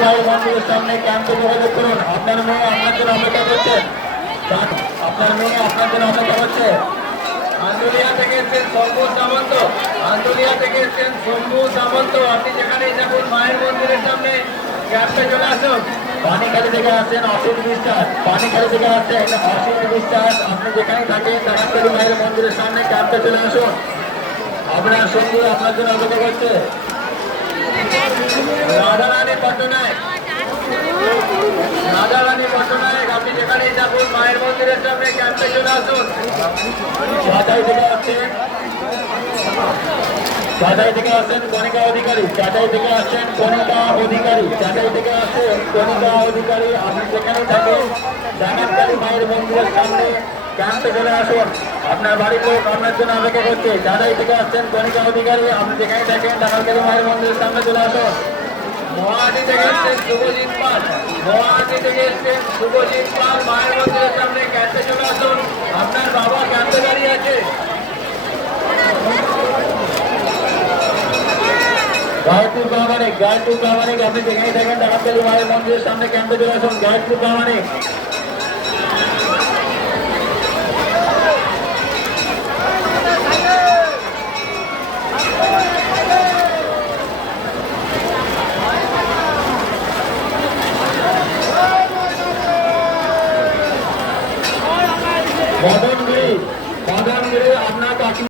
মন্দিরের সামনে ক্যাম্পে যোগাযোগ করুন। আপনার মেয়ে আপনার জন্য অপেক্ষা করছে। আপনার মেয়ে আপনার জন্য অপেক্ষা করছে। আন্দুলিয়া থেকে এসছেন শম্ভু সামন্ত। আন্দুলিয়া থেকে এসছেন শম্ভু সামন্ত। আপনি যেখানেই থাকুন মায়ের মন্দিরের সামনে ক্যাম্পে চলে আসুন। পানিখালি থেকে আসছেন অসিত বিশ্বাস। পানিখালি থেকে আসছেন অসিত বিশ্বাস। আপনি যেখানেই থাকেন তারাকালী মায়ের মন্দিরের সামনে ক্যাম্পে চলে আসুন। আপনার সঙ্গী আপনার জন্য অপেক্ষা করছে। রাধারানী পট্টনায়ক। রাধারানী পট্টনায়ক আপনি যেখানেই থাকুন মায়ের মন্দিরের সামনে ক্যাম্পে চলে আসুন। চাচাই থেকে আসছেন কণিকা অধিকারী। চাচাই থেকে আসছেন কণিকা অধিকারী। চাচাই থেকে আসছেন কণিকা অধিকারী। আপনি যেখানেই থাকেন ডাকাতকালী মায়ের মন্দিরের সামনে ক্যাম্পে চলে আসুন। আপনার বাড়ির লোক আপনার জন্য অপেক্ষা করছে। চাচাই থেকে আসছেন কণিকা অধিকারী। আপনি যেখানেই থাকেন ডাকাতকালী মায়ের মন্দিরের সামনে চলে আসুন। মহাদি থেকে এসছেন শুভজিৎ পাল। মহাদি থেকে এসছেন শুভজিৎ পাল। মায়ের মন্দিরের সামনে ক্যাম্পে চলে আসুন। আপনার বাবা ক্যাম্পে দাঁড়িয়ে আছে। গায়ত্রী প্রামাণিক। গায়ত্রী প্রামাণিক আপনি যেখানেই থাকেন ডাকাতকালী মায়ের মন্দিরের সামনে ক্যাম্পে চলে আসুন। গায়ত্রী প্রামাণিক।